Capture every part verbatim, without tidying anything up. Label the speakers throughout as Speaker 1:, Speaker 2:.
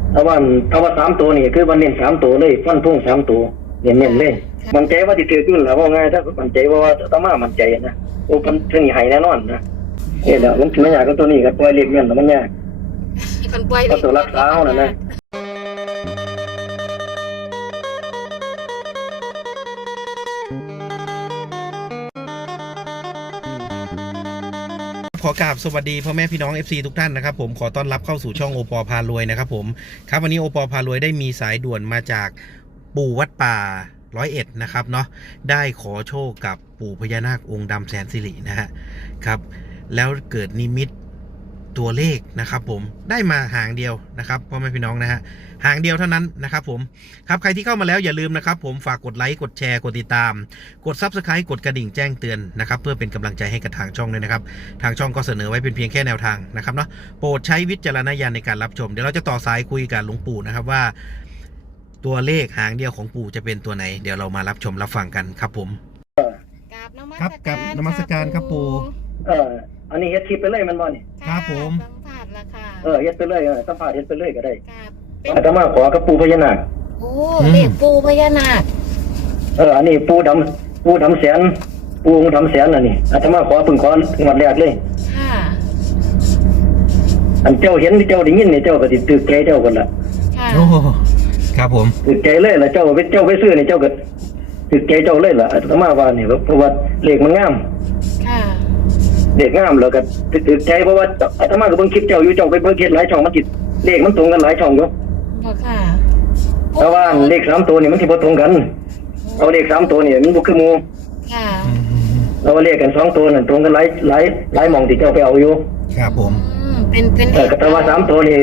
Speaker 1: ถ้าว่าถ้าว่าสามตัวนี่คือวันเน้นสามตัวเลยฟันทุ่งสามตัวเน้นเน้นเลยมันใจว่าที่ถือขึ้นแล้วว่าง่ายถ้ามันใจว่าว่าตามามันใจนะโอ้มันถึงหายแน่นอนนะเอ๊ะเดี๋ยวมันไม่ยากกับตัวนี้กับปล่อยเล็กเงี้ยมันยาก
Speaker 2: คนป่วย
Speaker 1: ก็ตัวรักษาเอาน่ะนะ
Speaker 3: ขอกราบสวัสดีพ่อแม่พี่น้อง เอฟ ซี ทุกท่านนะครับผมขอต้อนรับเข้าสู่ช่องโอปอพารวยนะครับผมครับวันนี้โอปอพารวยได้มีสายด่วนมาจากปู่วัดป่าร้อยเอ็ดนะครับเนาะได้ขอโชคกับปู่พญานาคองค์ดำแสนสิรินะฮะครับแล้วเกิดนิมิตตัวเลขนะครับผมได้มาหางเดียวนะครับพ่อแม่พี่น้องนะฮะหางเดียวเท่านั้นนะครับผมครับใครที่เข้ามาแล้วอย่าลืมนะครับผมฝากกดไลค์กดแชร์กดติดตามกด ซับสไครบ์ กดกระดิ่งแจ้งเตือนนะครับเพื่อเป็นกำลังใจให้กับทางช่องด้วยนะครับทางช่องก็เสนอไว้เป็นเพียงแค่แนวทางนะครับเนาะโปรดใช้วิจารณญาณในการรับชมเดี๋ยวเราจะต่อสายคุยกับหลวงปู่นะครับว่าตัวเลขหางเดียวของปู่จะเป็นตัวไหนเดี๋ยวเรามารับชมรับฟังกันครับผมครับกับนมัสการครับปู่
Speaker 1: เอออันนี้เฮ็ดคลิปไปเลยมันบ่นี่
Speaker 3: ครับผม
Speaker 2: สัมผัสละค่ะ
Speaker 1: เออเฮ็ดไปเลยสัมภาษณ์เฮ็ดไปเลยก็ได้
Speaker 2: ครับ
Speaker 1: อาตมาขอกับปู่พญานาค
Speaker 2: โอ้เลขปู่พญานาค
Speaker 1: เอออันนี้ปู่ดำปู่ดำแสนปู่ดำแสนน่ะนี่อาตมาขอพึ่งของวดแรกเลย
Speaker 2: ค่ะ
Speaker 1: อันเจ้าเห็นที่เจ้าได้ยินนี่เจ้าก็สิตึกใจเจ้ากันล่ะ
Speaker 2: ค่ะ
Speaker 3: โอ้ครับผม
Speaker 1: ตึกใจเลยล่ะเจ้าไปเจ้าไปซื้อนี่เจ้าก็ตึกใจเจ้าเลยล่ะอาตมาว่านี่เพราะว่าเลขมันงาม
Speaker 2: ค่ะ
Speaker 1: เลขงามแล้วก็ตึกใจเพราะว่าอาตมาก็เบิ่งคลิปเจ้าอยู่เจ้าไปเบิ่งเฮ็ดหลายช่องมันสิเลขมันตรงกันหลายช่องอยู่
Speaker 2: ค่ะ
Speaker 1: แต่ว่าเลขสามตัวนี่มันสิบ่ตรงกันเอาเลขสามตัวนี่มันบ่คือหมู่
Speaker 2: ค่ะ
Speaker 1: เราเลขกันสองตัวนั่นตรงกันหลายหลายหลายหม่องที่เจ้าไปเอาอยู่
Speaker 3: ครับผม
Speaker 2: เป็นเป็น
Speaker 1: เออแต่ว่าสามตัวนี่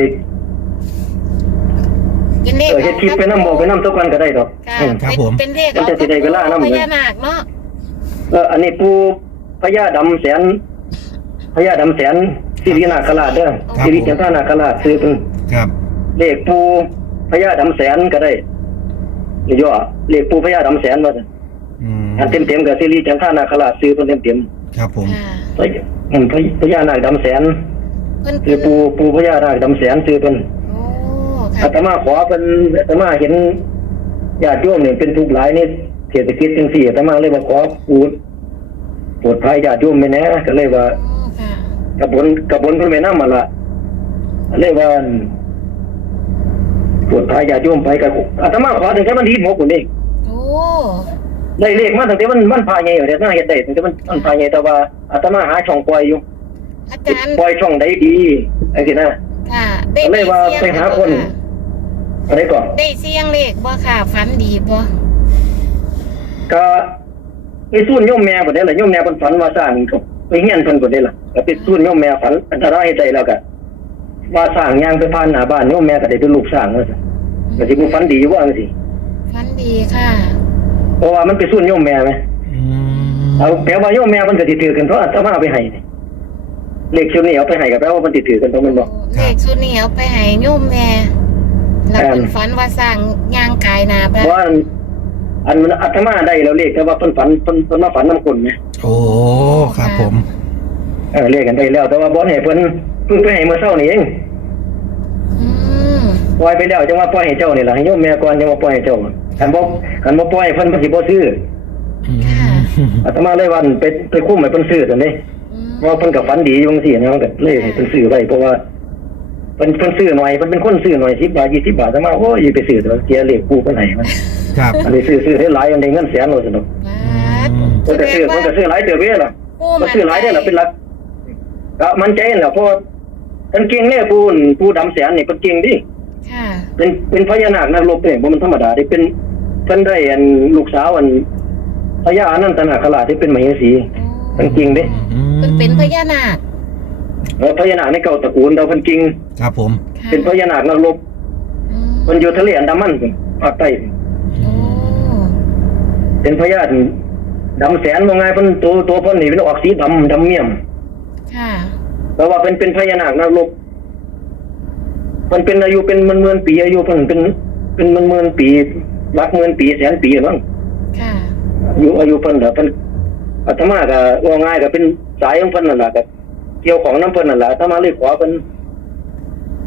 Speaker 2: เป็นเลข
Speaker 1: เออเฮ็ดคลิปไปนำบ่ไปนำทุกวันก็ได้ดอก
Speaker 3: ครับผม
Speaker 2: เป็นเลข
Speaker 1: มันจะสิได้เวลานำ
Speaker 2: พญานาคเนาะ
Speaker 1: เอออันนี้ปู่พญาดำแสนพญาดำแสนสิรินาคราชเด้อสิริจันทนาคราชซื้อเพิ่น
Speaker 3: ครับ
Speaker 1: เลขปู่พญาดำแสนก็ได้ย่อเลขปู่พญาดำแสนว่าซั่น
Speaker 3: อืม
Speaker 1: อันเต็มๆก็สิริจันทนาคราชซื้อเพิ่นเต็ม
Speaker 3: ๆครับผม
Speaker 1: พญาพญานาคดำแสนคือปู่ปู่พญานาคดำแสนซื้อเพิ่น
Speaker 2: โอ้
Speaker 1: อาตมาขอเพิ่นอาตมาเห็นญาติโยมนี่เป็นทุกข์หลายนี่เศรษฐกิจจังซี่อาตมาเลยมาขอปู่โปรดภัยญาติโยมแม่แน่ก็เลยว่ากระบวนกระบวนเพิ่นไปนำมาละเลยว่าปวดพายาโยมไปกับอาตมาขอตั้งแต่มันที่หกคนนี้
Speaker 2: โอ้
Speaker 1: ได้เลขมาตั้งแต่มันมันพายใหญ่อยู่เดี๋ยวน่าเฮ็ดได้ตั้งแต่มันมันพายใหญ่แต่ว่าอาตมาหาช่องปล่อยอยู่
Speaker 2: อาจารย์
Speaker 1: ปล่อยช่องใดดีไอ้ที่น่ะ
Speaker 2: ค่ะ
Speaker 1: เลยว่าไปหาคนอะไรก่อน
Speaker 2: ได้เสียงเลขบ่ค่ะฝันดีบ่
Speaker 1: ก็ไอ้สู้โยมแม่บ่ได้ล่ะโยมแม่เพิ่นฝันว่าสร้างไปเฮียนเพิ่นบ่ได้ล่ะก็ไปสู้โยมแม่ฝันอันตรายได้แล้วก็ว่าสร้างย่างไปผ่านหน้าบ้านโยมแม่ก็ได้เป็นลูกสร้างว่าซั่นก็สิบ่ฝันดีว่าจังซี่
Speaker 2: ฝันดีค่ะ
Speaker 1: เพราะว่ามันไปสู้โยมแม่มั้ย
Speaker 3: อืม
Speaker 1: เอาแปลว่าโยมแม่เพิ่นก็สิถือกันเพราะอาตมาเอาไปให้เลขชุดนี้เอาไปให้ก็แปลว่าเพิ่นสิถือกันตรงนั้นบ่
Speaker 2: เลขชุดนี้เอาไปให้โยมแม่แล้วเพิ่นฝันว่าสร้างย่างกายหน้าบ้าน
Speaker 1: ว่าอันอาตมาได้แล้วเลขแต่ว่าเพิ่นฝันเพิ่นเพิ่นมาฝันนำคนมั้ย
Speaker 3: โอ้ครับผม
Speaker 1: เออเลขกันได้แล้วแต่ว่าบ่ให้เพิ่นเพิ่งไปให้เมื่อเช้านี้เอง
Speaker 2: อืม
Speaker 1: ปล่อยไปแล้วจังว่าปล่อยให้เจ้านี่ล่ะให้โยมแม่ก่อนจังว่าปล่อยให้เจ้าคันบ่คันบ่ปล่อยเพิ่นเพิ่นสิบ่ซื้ออาตมาเลยวันไปไปคุ้มให้เพิ่นซื้อซั่นเด้เพราะเพิ่นก็ฝันดีอยู่จังซี่นะมันก็เลยให้เพิ่นซื้อไว้เพราะว่าเพิ่นเพิ่นซื้อหน่อยเพิ่นเป็นคนซื้อหน่อยสิบบาทยี่สิบบาทอาตมาโอ้ยไปซื้อตัวเสียเลขกูเพิ่นให้มัน
Speaker 3: ครับ
Speaker 1: อันนี้ซื้อซื้อได้หลายอันได้เงินแสนโลซั่นดอกเพิ่นก็ซื้อเพิ่นก็ซื้อหลายเติบเด้ล่ะเพิ่นซื้อหลายได้ล่ะเป็นหลักก็มันใจนั่นแหละเพราะเพิ่นเก่งแน่ผู้ผู้ดำแสนนี่เพิ่นเก่งดิ
Speaker 2: ค่ะ
Speaker 1: เป็นเป็นพญานาคนักรบนี่บ่มันธรรมดาได้เป็นเพิ่นได้อันลูกสาวอันพญาอนันตนาคราชที่เป็นมเหสีเพิ่นเก่งเด้
Speaker 2: เพิ่นเป็นพญานาค
Speaker 1: เออพญานาคในเก่าตระกูลเราเพิ่นเก่ง
Speaker 3: ครับผม
Speaker 1: เป็นพญานาคนักรบเพิ่นอยู่ทะเลอันดามันภาคใต้
Speaker 2: โอ้
Speaker 1: เป็นพญาดำแสนว่าไงเพิ่นตัวตัวเพิ่นนี่เป็นออกสีดำดำเมี่ยม
Speaker 2: ค่ะ
Speaker 1: แต่ว่าเป็นเป็นพญานาคนักรบมันเป็นอายุเป็นหมื่นๆปีอายุเพิ่นเป็นเป็นหมื่นๆปีหลักหมื่นปีแสนปีมั้ง
Speaker 2: ค่ะ
Speaker 1: อายุอายุเพิ่นน่ะเพิ่นอาตมาก็ว่าง่ายก็เป็นสายของเพิ่นนั่นล่ะก็เกี่ยวของนำเพิ่นนั่นล่ะอาตมาเลยขอเพิ่น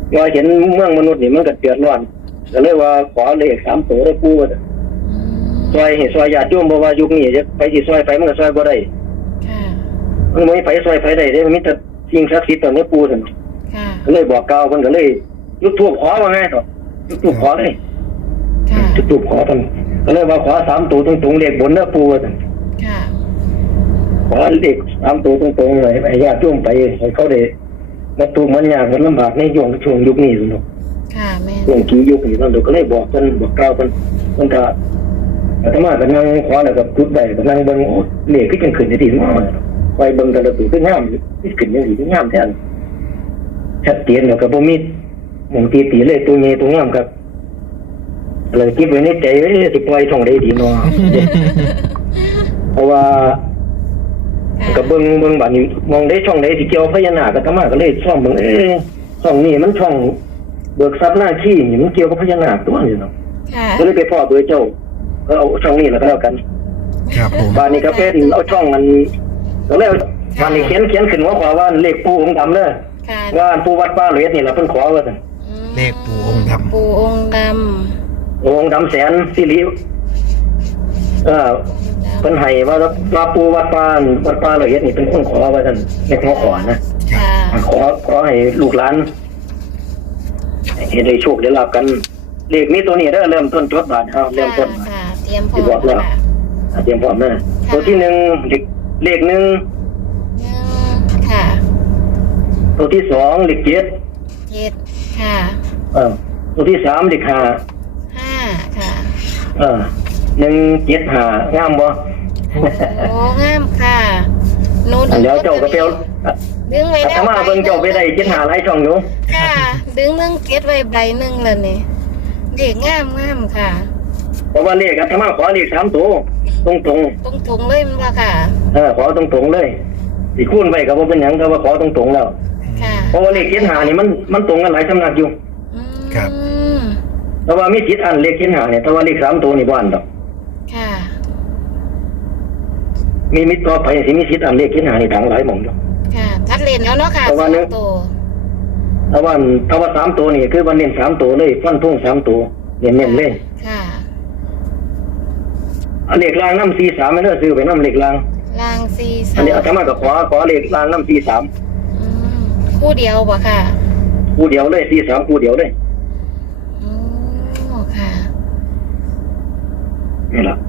Speaker 1: ว่าเห็นเมืองมนุษย์นี่มันก็เดือดร้อนก็เลยว่าขอเลขสามตัวได้ปูว่าซอยให้ซอยญาติโยมบ่ว่ายุคนี้จะไปสิซอยไฟมันก็ซอยบ่ได้
Speaker 2: ค่ะ
Speaker 1: มันบ่มีไฟซอยไฟได้เด้มันมีแต่สิ่งศักดิ์สิทธิ์ตัวนี้ปูซั่น
Speaker 2: ค่ะ
Speaker 1: ก็เลยบอกกล่าวเพิ่นก็เลยยุดทูบขอว่าไงต่อยุดทูบขอเลย
Speaker 2: ค่ะ
Speaker 1: จุดทูบขอเพิ่นก็เลยว่าขอสามตัวตรงๆเลขบนเด้อปูว่าซั่น
Speaker 2: ค่ะ
Speaker 1: ขอเลขสามตัวตรงๆเลยให้ญาติโยมไปให้เขาได้มาตูมันยากมันลำบากในช่วงช่วงยุคนี้ซั่นเนาะ
Speaker 2: ค่ะแม่
Speaker 1: ช่วงกี่ยุคนี้เพิ่นก็เลยบอกเพิ่นบอกกล่าวเพิ่นเพิ่นก็อาตมาก็นั่งขอแล้วก็จุดได้ก็นั่งเบิ่งโอ้เลขคือจังขึ้นได้ดีมากไปเบิ่งแต่ละตัวคืองามคือขึ้นจังซี่คืองามแท้ชัดเจนแล้วก็บ่มีหม่องตีๆเลยตัวใหญ่ตัวงามครับเลยคิดไว้ในใจว่าสิปล่อยช่องใดดีเนาะ เพราะว่าก็เบิ่งเบิ่งบัดนี้มองได้ช่องใดสิเกี่ยวพญานาคอาตมาก็เลยช่องเบิ่งเอ๊ะช่องนี้มันช่องเบิกทรัพย์หน้าขี้นี่มันเกี่ยวกับพญานาคตัวนี้เนาะ
Speaker 2: ค่ะ
Speaker 1: ก็เลยไปพ่อเบอร์เจ้าก็เอาช่องนี้แล้วก็แล้วกัน
Speaker 3: ครับผม
Speaker 1: บ้านนี้ก็เป็นเอาช่องมันก็เลยบ้านนี้เขียนเขียนขึ้นว่าขอว่าเลขปู่องค์ดำเด้อ
Speaker 2: ค่ะ
Speaker 1: ว่าปู่วัดป้าเหลียดนี่ล่ะเพิ่นขอว่าซั่น
Speaker 2: อืม
Speaker 3: เลขปู่องค์ดำ
Speaker 2: ปู่องค์ด
Speaker 1: องค์ดำแสนสิริเออ
Speaker 2: ำ
Speaker 1: เพิ่นให้ว่าว่าปู่วัดป้าวัดป้าเหลียดนี่เป็นคนขอว่าซั่นเลขหัวขอนะ
Speaker 2: ค่ะ
Speaker 1: ขอขอให้ลูกหลานให้ได้โชคได้ลาบกันเลขนี้ตัวนี้เด้อเริ่มต้นจดบาทเอาเริ่มต้น
Speaker 2: ค่ะ เตรียมพร้อมค่ะ
Speaker 1: อ่ะเตรียมพร้อมนะตัวที่หนึ่งเลขเลขหนึ่ง
Speaker 2: หนึ่งค่ะ
Speaker 1: ตัวที่สองเลขเจ็ด
Speaker 2: เจ็ดค่ะ
Speaker 1: เออตัวที่สามเลขห้า
Speaker 2: ห้าค่ะ
Speaker 1: เออหนึ่งเจ็ดห้างามบ่
Speaker 2: โอ้งามค่ะหนู
Speaker 1: อันเดี๋ยวเจ้าก็เปียว
Speaker 2: ดึงไว้
Speaker 1: อา
Speaker 2: แล้
Speaker 1: ต
Speaker 2: ว
Speaker 1: มาเบิ่งเจ้าไปได้เจ็ดห้าหลายช่องอยู่
Speaker 2: ค่ะ ดึงหนึ่งเก็ดไว้ใบหนึ่งแล้วนี่เด็กงามงามค่ะ
Speaker 1: เพราะว่าเลขอาตมาขอเลขสามตัวตรงตรง
Speaker 2: ตรงถุงเลยมันว่าค่ะ
Speaker 1: ๆเออขอตรงตรงๆเลยสิคูณไว้ก็บ่เป็นหยังก็ว่าขอตรงตรงๆแล้ว
Speaker 2: ค่ะ
Speaker 1: เพราะว่าเลขเจ็ดห้านี่มันมันตรงกันหลายสำนักอยู่
Speaker 2: อืม
Speaker 3: ครับ
Speaker 1: แต่ว่ามีจิตอันเลขเจ็ดห้าเนี่ยแต่ว่าเลขสามตัวนี่บ่อันดอก
Speaker 2: ค่ะ
Speaker 1: มีมิตรต่อไปสิมีจิตอันเลขเจ็ดห้านี่ดังหลายหม่องอยู่
Speaker 2: ค่ะทัดเลนแล้วเนาะค่ะ
Speaker 1: เพราะว่า
Speaker 2: สอ
Speaker 1: เนื้
Speaker 2: ง
Speaker 1: อ
Speaker 2: ตัว
Speaker 1: แต่ว่าถ้าว่าสามตัวนี่คือวันเน้นสามตัวเลยฟันทุ่งสามตัวเน้นเน้นๆเลย
Speaker 2: ค่ะ
Speaker 1: เอาเลขรางน้ำสี่สามไม่เลิกซื้อไปน้ำเลขราง
Speaker 2: ลางซีสา
Speaker 1: อันนี้อาตมาก็ขอขอเลขรางน้ำสี่สาม
Speaker 2: อืมคู่เดียวบ่ค่ะ
Speaker 1: คู่เดียวเลยสี่สามคู่เดียวเลย
Speaker 2: โอ้ค่ะ
Speaker 1: นี่แหละ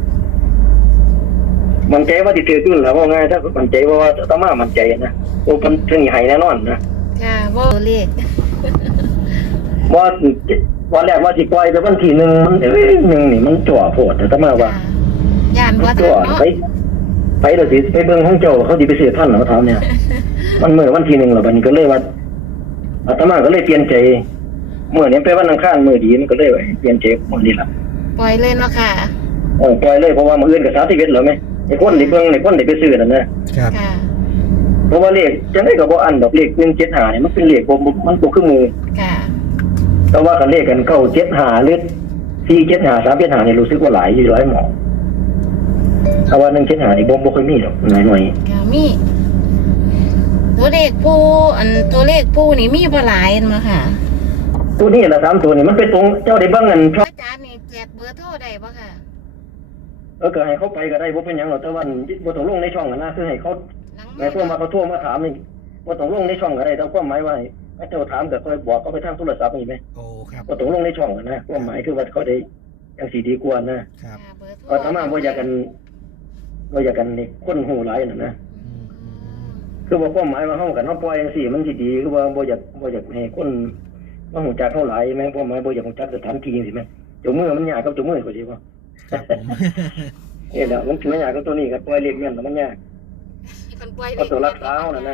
Speaker 1: มันใจว่าติดเตือนแล้วว่าไงถ้ามันใจว่าว่าอาตมามันใจนะโอ้มันถึงใหายแน่นอนนะ
Speaker 2: ค่ะว่าเลข
Speaker 1: ว่าวันแรกว่าสิปล่อยแต่วันที่หนึ่งมันเอ้ยหนึ่งนี่มันจ่อโพดอาตมาว่า
Speaker 2: ค่ะย่านว่าทั
Speaker 1: จ่อน
Speaker 2: เนาะ
Speaker 1: ไปไปเดี๋ยวสิไปเบิ่งของเจ้าเขาสิไปเสียท่านเหรอถามเนี่ย มันเมื่อวันที่หนึ่งแล้วบัดนี้ก็เลยว่าอาตมาก็เลยเปลี่ยนใจเมื่อนี้ไปวันอังคารมื้อดีมันก็เลยเปลี่ยนใจหมดนี่ล่ะ
Speaker 2: ปล่อยเลยเนาะค่ะ
Speaker 1: เออปล่อยเลยเพราะว่ามื้ออื่นก็สามสิบเอ็ดแล้วแม่ไอ้คนที่เบิ่งไอ้คนที่ไปซื้อนั่นนะครับ
Speaker 2: ค่ะ
Speaker 1: เพราะว่าเลขจังได๋ก็บ่อันดอกเลขหนึ่งเจ็ดห้านี่มันเป็นเลขบ่บ่มันบ่คือหมู่
Speaker 2: ค่ะ
Speaker 1: แต่ว่ากันเลขกันเก้าเจ็ดห้าหรือสี่เจ็ดห้าสามเจ็ดห้านี่รู้สึกว่าหลายอยู่หลายหมองแต่ว่าหนึ่งเจ็ดห้านี่บ่บ่ค่อยมีดอกหน่อย
Speaker 2: ค่ะมีตัวเลขผู้อันตัวเลขผู้นี่มีบ่หลายอันมาค่ะ
Speaker 1: ๆตัวนี้ล่ะสามตัวนี่มันเป็นตรงเจ้าได้เบิ่งอันชอบ
Speaker 2: อาจารย์นี่แจกเบอร์โทรได้บ่ค่ะ
Speaker 1: เออก็ให้เขาไปก็ได้บ่เป็นหยังหรอกแต่ว่าบ่ต้องลงในช่องกันนะคือให้เขา
Speaker 2: หลัง
Speaker 1: แม่พวกมาเขาโทรมาถามนี่บ่ต้องลงในช่องก็ได้แต่ความหมายว่าให้เจ้าถามก็ค่อยบอกเขาไปทางโทรศัพท์นี่แหม
Speaker 3: โอ้ครับ
Speaker 1: บ่ต้องลงในช่องกันนะความหมายคือว่าเขาได้จังสิดีกว่านะครับ
Speaker 2: ค่ะเบอร์โทร
Speaker 1: เพราะถ้ามาบ่อยากกันบ่อยากกันนี่คนหูหลายนั่นนะ
Speaker 3: อืมอืม
Speaker 1: คือว่าความหมายว่าเฮากันเฮาปล่อยจังซี่มันสิดีคือว่าบ่อยากบ่อยากให้คนมาหูจักเท่าหลายแม่ความหมายบ่อยากหูจักสถานที่จังซี่แม่เจ้ามือมันยากกับเจ้ามือก็สิว่า
Speaker 3: ครับผม
Speaker 1: เอ้แล้วมันสิมายากกับตัวนี้ก็ปล่อยเลขแม่นแล้วมันยาก
Speaker 2: คนปล่อย
Speaker 1: เอาตัวรักษาเอาน่ะนะ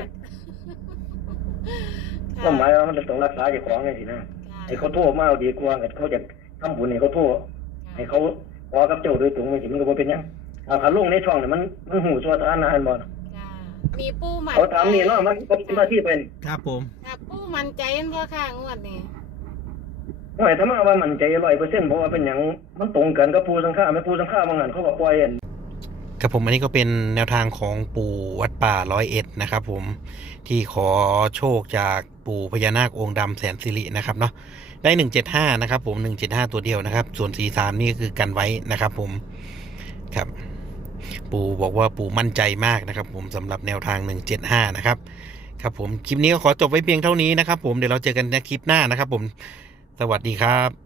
Speaker 1: ความหมายว่ามันต้องรักษาเจ้าของจังซี่นะให้เขาโทรมาเอาดีกว่าเขาจะทำบุญให้เขาโทรให้เขาขอกับเจ้าโดยตรงมันสิมันก็บ่เป็นหยังเอาขาลงในช่องนี่มันมันหูสวทานะอันบ่
Speaker 2: มีปูมัน
Speaker 1: เขาถามนี่เนาะมันก็เป็นหน้าที่เป็น
Speaker 3: ครับผม
Speaker 2: ค่ะปูมันใจเห็นบ่ค่ะงวดนี้
Speaker 1: หน่อยถ้ามาว่ามันใจร้อยเปอร์เซ็นต์เพราะว่าเป็นอย่างมันตรงกันกับผู้สังฆาไม่ผู้สังฆาบางงานเขาก็ปล่อยอัน
Speaker 3: ครับผมอันนี้ก็เป็นแนวทางของปู่วัดป่าร้อยเอ็ดนะครับผมที่ขอโชคจากปู่พญานาคองค์ดำแสนสิรินะครับเนาะได้หนึ่งเจ็ดห้านะครับผมหนึ่งเจ็ดห้าตัวเดียวนะครับส่วนสี่สามนี่คือกันไว้นะครับผมครับปู่บอกว่าปู่มั่นใจมากนะครับผมสำหรับแนวทางหนึ่งเจ็ดห้านะครับครับผมคลิปนี้ก็ขอจบไว้เพียงเท่านี้นะครับผมเดี๋ยวเราเจอกันในคลิปหน้านะครับผมสวัสดีครับ